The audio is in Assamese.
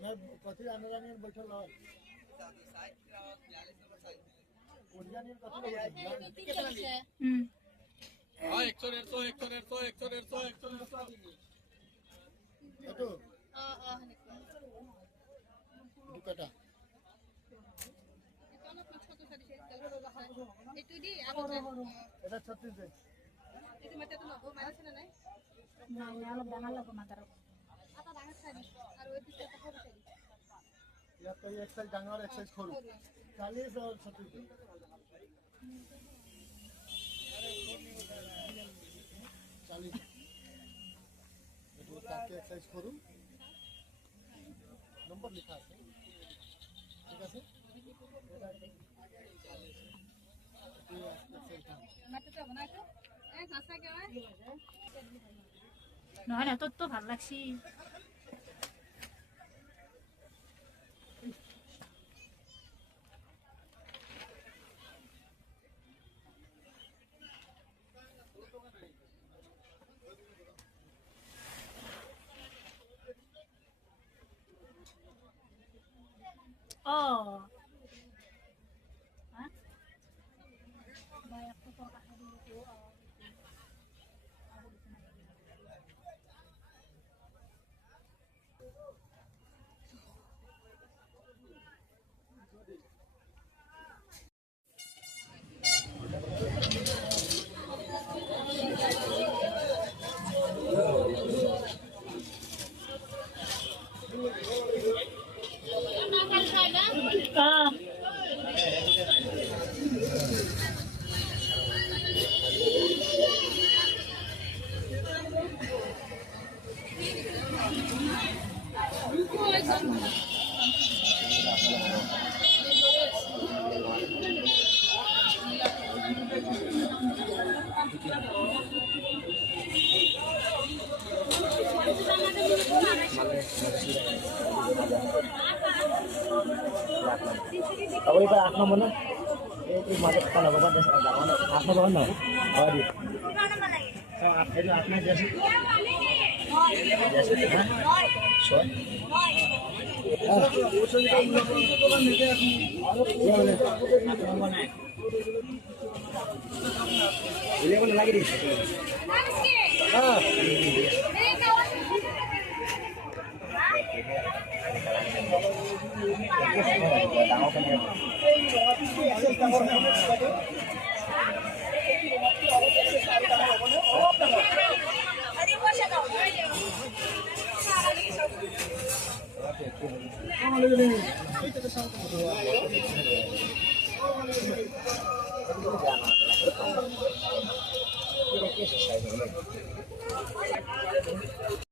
कथी आने बैठल है ओरिया नील कथी कितना है 100 तो दुकाटा itu di apa এটা 36 দে itu mate তো লব মারা ছিল নাই না না ডাঙা লব মাতার আটা ডাঙা ছাড়ি আর ওই দিকে কথা বলি या तो एक साइज डांगा और एक साइज खोरू 40 और 36 40 तो ताकि एक साइज खोरू नंबर लिखा है ठीक है নহয় না তোর তো ভাল লাগছি ও Ako iba ako mo na. Eh masuk ka na ba des ako na. Ako ba no? Oh di. So ako na just. Just ha. So. Ini mana lagi di? Ah.